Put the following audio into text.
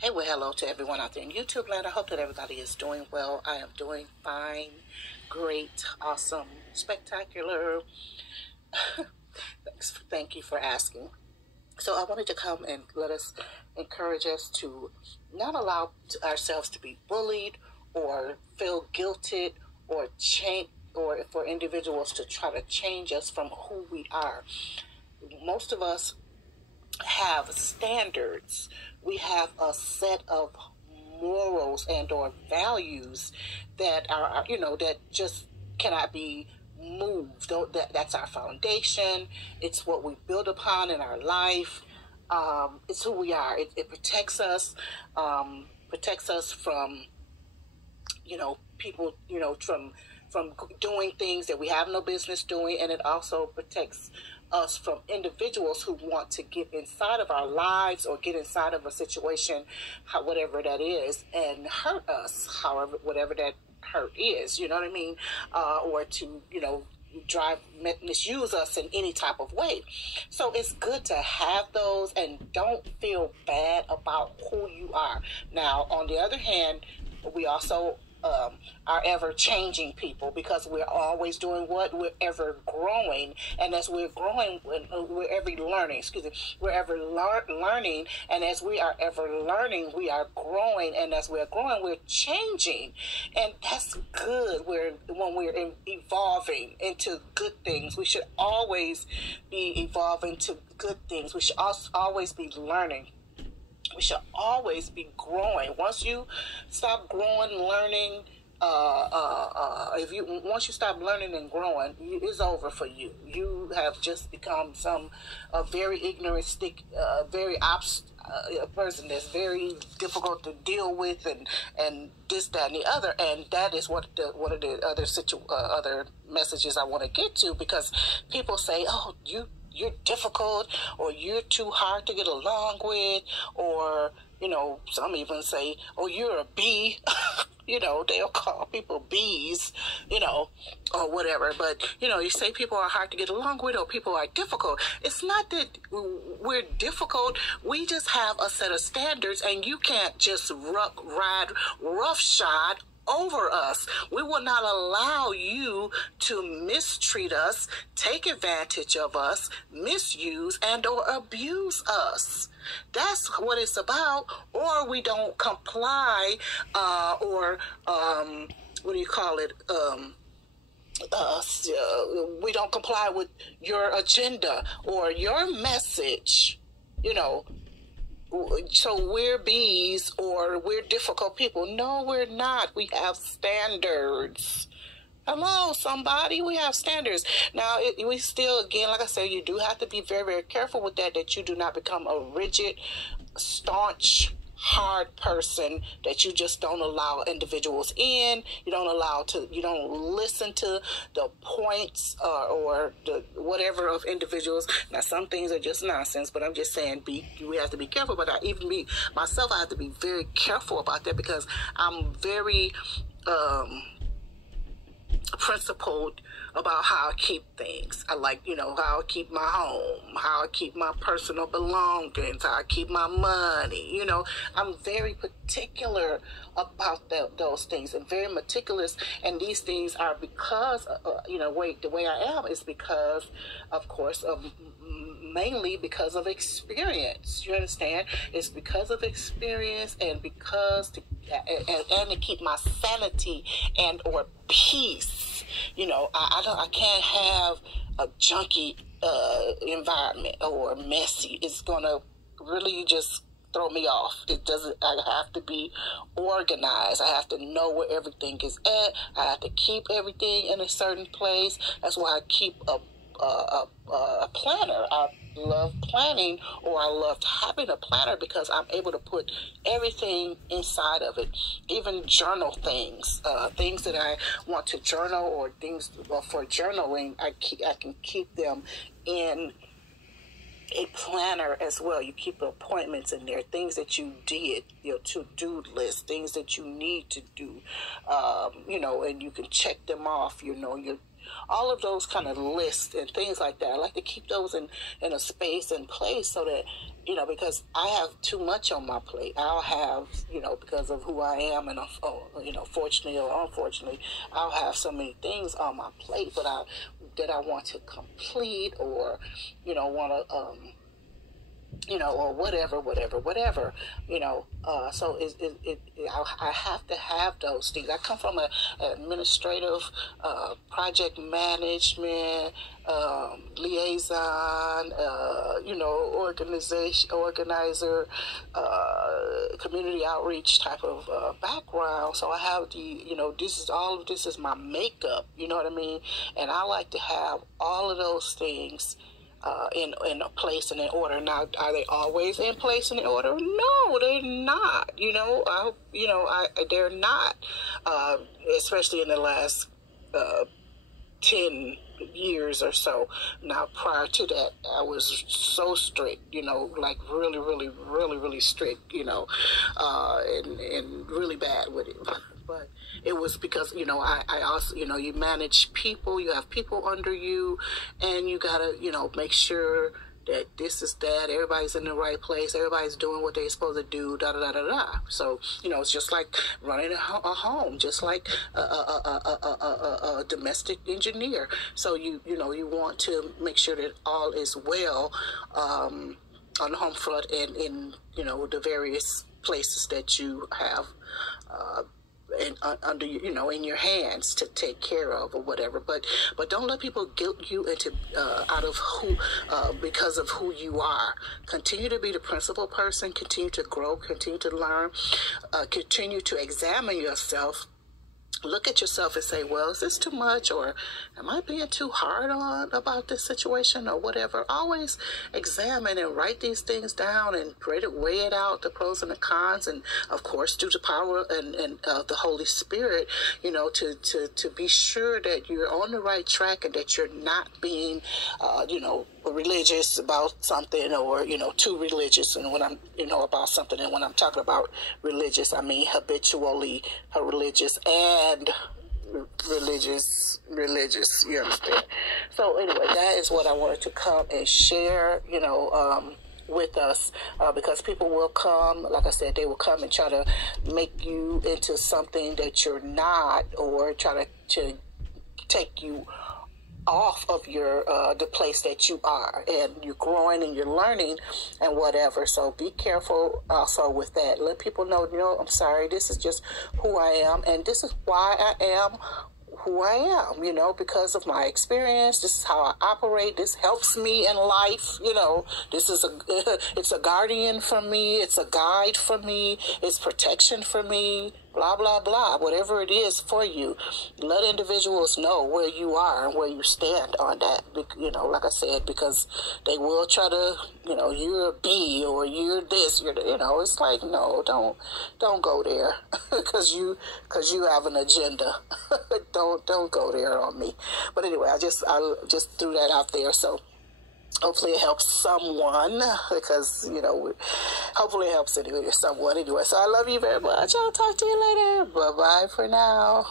Hey, well, hello to everyone out there in YouTube land. I hope that everybody is doing well. I am doing fine, great, awesome, spectacular. Thank you for asking. So I wanted to come and encourage us to not allow ourselves to be bullied or feel guilted or for individuals to try to change us from who we are. Most of us have standards. We have a set of morals and or values that are that just cannot be moved. That's our foundation. It's what we build upon in our life. It's who we are. It protects us. Protects us from people from doing things that we have no business doing, and it also protects us from individuals who want to get inside of our lives or get inside of a situation, whatever that is, and hurt us, whatever that hurt is, you know what I mean, or to misuse us in any type of way. So it's good to have those, and don't feel bad about who you are. Now, on the other hand, we also are ever changing people, because we're always doing what? We're ever growing. And as we're growing, we're ever learning, we're ever learning. And as we are ever learning, we are growing. And as we're growing, we're changing. And that's good. When we're evolving into good things, we should always be evolving to good things. We should always be learning. We should always be growing. Once you stop growing, learning, once you stop learning and growing, it's over for you. You have just become a very ignorant, very person that's very difficult to deal with, and this, that, and the other. And that is one of the other messages I want to get to, because people say, "Oh, you're difficult," or "you're too hard to get along with," or some even say, "Oh, you're a bee." They'll call people bees, or whatever. But you say people are hard to get along with, or people are difficult. It's not that we're difficult. We just have a set of standards, and you can't just ride roughshod over us. We will not allow you to mistreat us, take advantage of us, misuse and or abuse us. That's what it's about. Or we don't comply, we don't comply with your agenda or your message, so we're bees or we're difficult people. No, we're not. We have standards. Hello, somebody. We have standards. Now, we still, again, like I said, you do have to be very, very careful with that you do not become a rigid, staunch, hard person, that you just don't allow individuals in. You don't listen to the points or the whatever of individuals. Now, some things are just nonsense, but I'm just saying we have to be careful. But even me myself, I have to be very careful about that, because I'm very principled about how I keep things. I like, how I keep my home, how I keep my personal belongings, how I keep my money. I'm very particular about those things, and very meticulous. And these things are because, the way I am is because, of course, mainly because of experience. You understand? It's because of experience, and because to keep my sanity and or peace. I can't have a junky environment or messy. It's gonna really just throw me off. I have to be organized. I have to know where everything is at. I have to keep everything in a certain place. That's why I keep a planner. I love planning, or I love having a planner, because I'm able to put everything inside of it. Even journal things that I want to journal, or things for journaling. I can keep them in a planner as well. You keep appointments in there, things that you did, your to-do list, things that you need to do, and you can check them off, all of those kind of lists and things like that. I like to keep those in a space and place, so that because I have too much on my plate. I'll have, because of who I am, and fortunately or unfortunately, I'll have so many things on my plate, but that I want to complete, or want to or whatever. So I have to have those things. I come from an administrative, project management, liaison, organizer, community outreach type of background. So I have this is my makeup. You know what I mean? And I like to have all of those things in a place and in order. Now, are they always in place and in order? No, they're not. They're not. Especially in the last 10 years or so. Now, prior to that, I was so strict. Like really, really, really, really strict. And really bad with it. But it was because, I also, you manage people, you have people under you, and you gotta, make sure that this is that, everybody's in the right place, everybody's doing what they're supposed to do, da-da-da-da-da. So, it's just like running a home, just like a domestic engineer. So, you want to make sure that all is well on the home front and in, the various places that you have and under in your hands to take care of or whatever, but don't let people guilt you into out of who because of who you are. Continue to be the principal person. Continue to grow. Continue to learn. Continue to examine yourself. Look at yourself and say, well, is this too much, or am I being too hard on about this situation, or whatever? Always examine and write these things down and weigh it out, the pros and the cons, and of course, through the power and the Holy Spirit, to be sure that you're on the right track and that you're not being, religious about something, or too religious. And when I'm about something, and when I'm talking about religious, I mean habitually religious and religious, you understand? So anyway, that is what I wanted to come and share, with us, because people will come, like I said, they will come and try to make you into something that you're not, or try to take you off of your the place that you are, and you're growing and you're learning and whatever. So be careful also with that. Let people know, I'm sorry, this is just who I am, and this is why I am who I am, because of my experience. This is how I operate. This helps me in life. This is it's a guardian for me. It's a guide for me. It's protection for me. Blah, blah, blah, whatever it is for you. Let individuals know where you are and where you stand on that, like I said, because they will try to, you're a B, or you're this, it's like, no, don't go there, because you have an agenda. Don't go there on me. But anyway, I just threw that out there. So hopefully it helps someone, because, hopefully it helps someone anyway. So I love you very much. I'll talk to you later. Bye-bye for now.